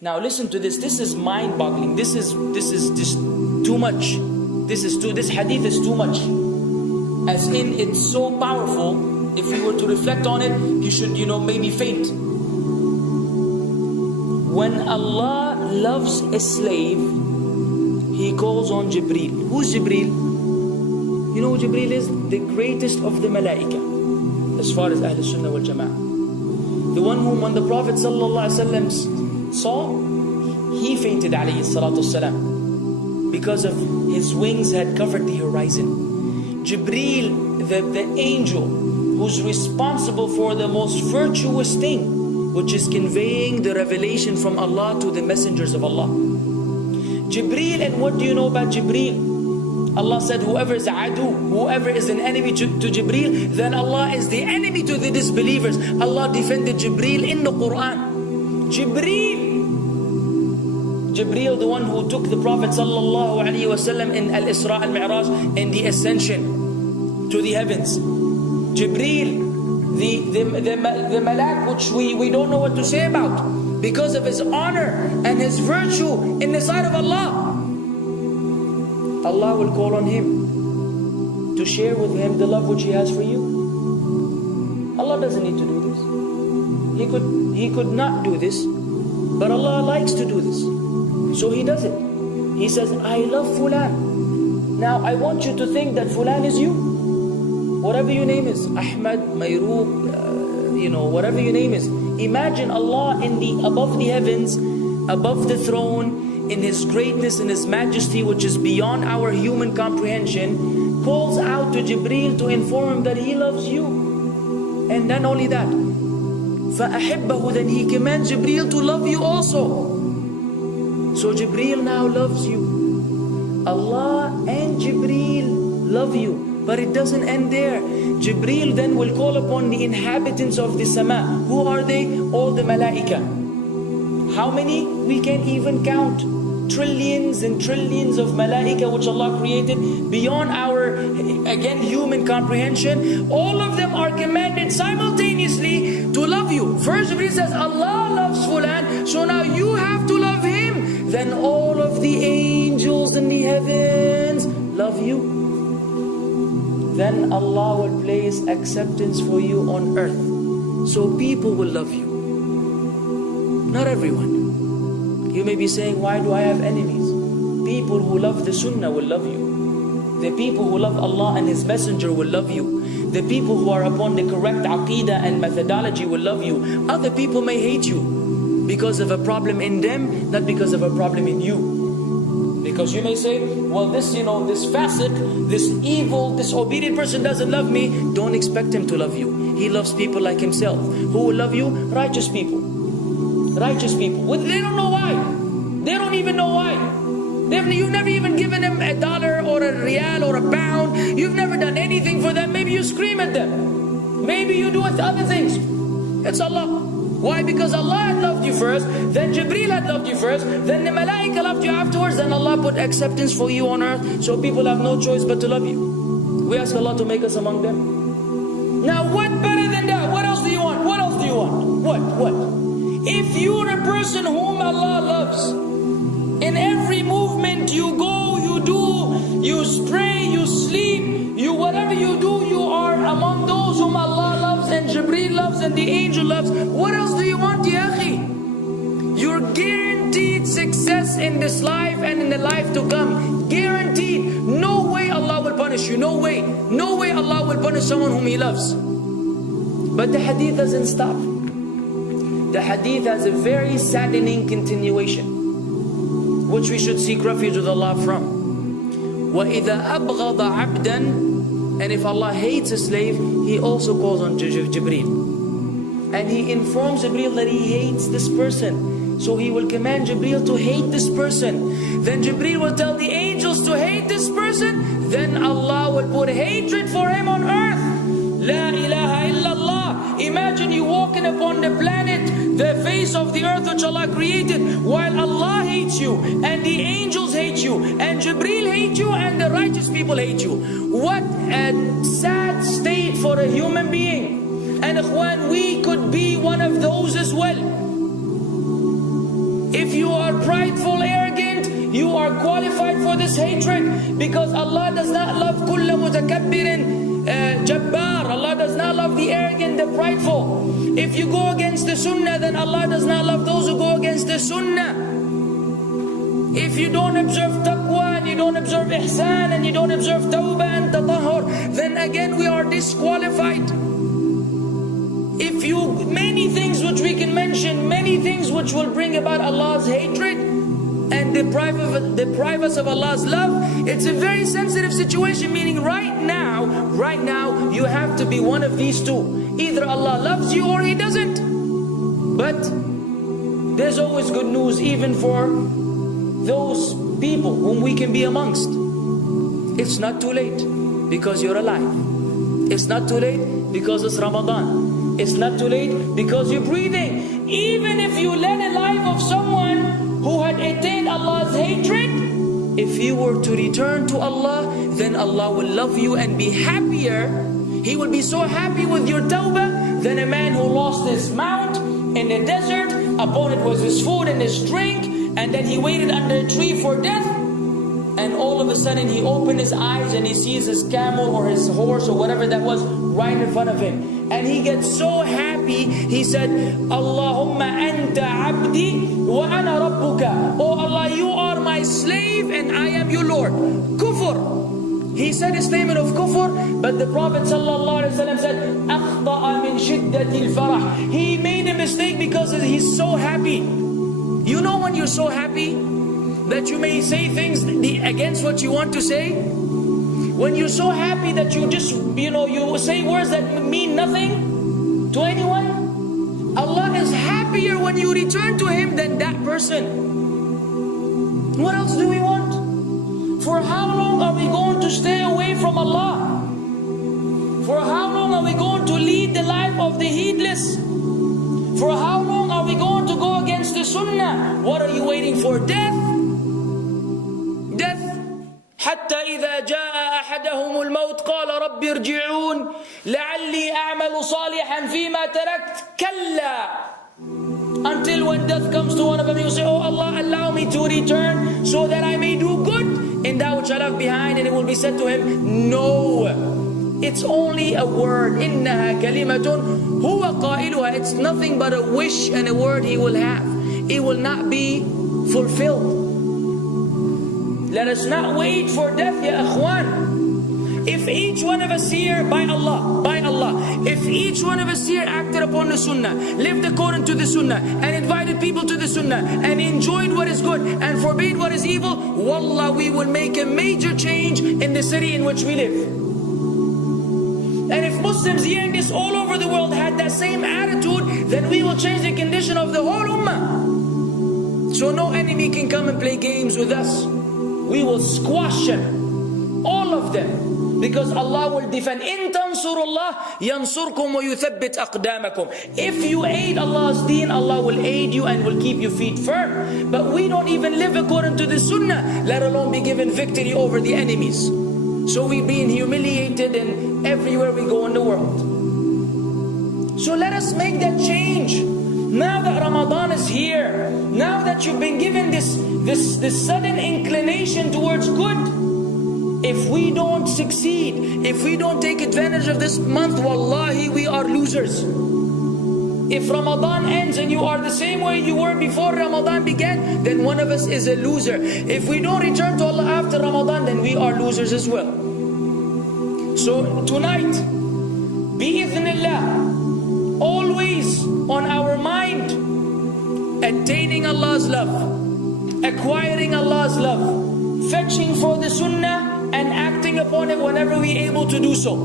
Now listen to this. This is mind-boggling. This is just too much. This hadith is too much. As in, it's so powerful. If you were to reflect on it, you should, maybe faint. When Allah loves a slave, He calls on Jibreel. Who's Jibreel? You know who Jibreel is? The greatest of the malaika, as far as Ahl Sunnah wal Jama'ah. The one whom when the Prophet ﷺ saw, he fainted alayhi salatu wasalam, because of his wings had covered the horizon. Jibreel, the angel who's responsible for the most virtuous thing, which is conveying the revelation from Allah to the messengers of Allah. Jibreel, and what do you know about Jibreel? Allah said, whoever is adu, whoever is an enemy to Jibreel, then Allah is the enemy to the disbelievers. Allah defended Jibreel in the Quran. Jibreel, the one who took the Prophet ﷺ in Al-Isra al-Mi'raj, in the ascension to the heavens. Jibreel, the malak, which we don't know what to say about, because of his honor and his virtue in the sight of Allah. Allah will call on him to share with him the love which He has for you. Allah doesn't need to do this. He could not do this, but Allah likes to do this, so He does it. He says, I love Fulan. Now I want you to think that Fulan is you. Whatever your name is, Ahmad, Mayroob, whatever your name is. Imagine Allah above the heavens, above the throne, in His greatness and His majesty, which is beyond our human comprehension, calls out to Jibreel to inform him that He loves you. And not only that, فَأَحِبَّهُ, then He commands Jibreel to love you also. So Jibreel now loves you. Allah and Jibreel love you. But it doesn't end there. Jibreel then will call upon the inhabitants of the sama. Who are they? All the malaika. How many? We can't even count. Trillions and trillions of malaika which Allah created beyond our, again, human comprehension. All of them are commanded simultaneously to love you. First Jibreel says, Allah loves Fulan, so now you have to love him. Then all of the angels in the heavens love you. Then Allah will place acceptance for you on earth. So people will love you. Not everyone. You may be saying, why do I have enemies? People who love the Sunnah will love you. The people who love Allah and His Messenger will love you. The people who are upon the correct aqeedah and methodology will love you. Other people may hate you because of a problem in them, not because of a problem in you. Because you may say, well, this fasiq, this evil, disobedient person doesn't love me. Don't expect him to love you. He loves people like himself. Who will love you? Righteous people. Righteous people. They don't know why. They don't even know why. You've never even given them $1 or a riyal or a pound. You've never done anything for them. Maybe you scream at them. Maybe you do other things. It's Allah. Why? Because Allah had loved you first, then Jibreel had loved you first, then the malaika loved you afterwards, then Allah put acceptance for you on earth, so people have no choice but to love you. We ask Allah to make us among them. Now what better than that? What else do you want? What else do you want? What? If you're a person whom Allah loves, in every movement you go, you do, you pray, you sleep, whatever you do, you are among those whom Allah loves and Jibreel loves and the angel loves. What else do you want, ya akhi? You're guaranteed success in this life and in the life to come. Guaranteed. No way Allah will punish you. No way. No way Allah will punish someone whom He loves. But the hadith doesn't stop. The hadith has a very saddening continuation, which we should seek refuge with Allah from. وَإِذَا أَبْغَضَ عَبْدًا, and if Allah hates a slave, He also calls on Jibreel. And He informs Jibreel that He hates this person. So He will command Jibreel to hate this person. Then Jibreel will tell the angels to hate this person. Then Allah will put hatred for him on earth. La ilaha illallah. Imagine you walking upon the planet, the face of the earth which Allah created, while Allah hates you, and the angels hate you, and Jibreel hates you, and the righteous people hate you. What a sad state for a human being. And ikhwan, we could be one of those as well. If you are prideful, arrogant, you are qualified for this hatred, because Allah does not love kulla mutakabbirin jabbar. Allah does not love the arrogant, the prideful. If you go against the sunnah, then Allah does not love those who go against the sunnah. If you don't observe taqwa, and you don't observe ihsan, and you don't observe tawbah and tatahur, then again we are disqualified. If you, many things which we can mention, many things which will bring about Allah's hatred and deprive us of Allah's love. It's a very sensitive situation, meaning right now, you have to be one of these two. Either Allah loves you or He doesn't. But there's always good news, even for those people whom we can be amongst. It's not too late because you're alive. It's not too late because it's Ramadan. It's not too late because you're breathing. Even if you led a life of someone who had attained Allah's hatred, if you were to return to Allah, then Allah will love you and be happier. He will be so happy with your tawbah than a man who lost his mount in the desert. Upon it was his food and his drink, and then he waited under a tree for death. And all of a sudden he opened his eyes and he sees his camel or his horse or whatever that was right in front of him. And he gets so happy, he said, Allahumma anta abdi wa ana rabbuka. Oh Allah, you are my slave and I am your Lord. Kufr. He said a statement of kufr, but the Prophet ﷺ said, أخطأ من شدة الفرح. He made a mistake because he's so happy. You know when you're so happy that you may say things against what you want to say? When you're so happy that you just, you say words that mean nothing to anyone, Allah is happier when you return to Him than that person. What else do we want? For how long are we going to stay away from Allah? For how long are we going to lead the life of the heedless? For how long are we going to go against the sunnah? What are you waiting for? Death? Death. حتى إذا جاء أحدهم الموت قال رب ارجعون لعلي أعمل صالحا فيما تركت كلا. Until when death comes to one of them, you say, oh Allah, allow me to return so that I may do good in that which I left behind. And it will be said to him, no, it's only a word. إنها كلمة هو قائلها. It's nothing but a wish and a word he will have. It will not be fulfilled. Let us not wait for death, ya akhwan. If each one of us here, by Allah, if each one of us here acted upon the sunnah, lived according to the sunnah, and invited people to the sunnah, and enjoyed what is good, and forbade what is evil, wallah, we will make a major change in the city in which we live. And if Muslims hearing this all over the world had that same attitude, then we will change the condition of the whole ummah. So no enemy can come and play games with us. We will squash them, all of them. Because Allah will defend. إِن تَنْصُرُ اللَّهِ يَنْصُرْكُمْ وَيُثَبِّتْ أَقْدَامَكُمْ. If you aid Allah's deen, Allah will aid you and will keep your feet firm. But we don't even live according to the sunnah, let alone be given victory over the enemies. So we're being humiliated in everywhere we go in the world. So let us make that change. Now that Ramadan is here, now that you've been given this sudden inclination towards good, if we don't succeed, if we don't take advantage of this month, wallahi, we are losers. If Ramadan ends and you are the same way you were before Ramadan began, then one of us is a loser. If we don't return to Allah after Ramadan, then we are losers as well. So tonight, bi'idhnillah, always on our mind, attaining Allah's love, acquiring Allah's love, fetching for the sunnah, and acting upon it whenever we're able to do so.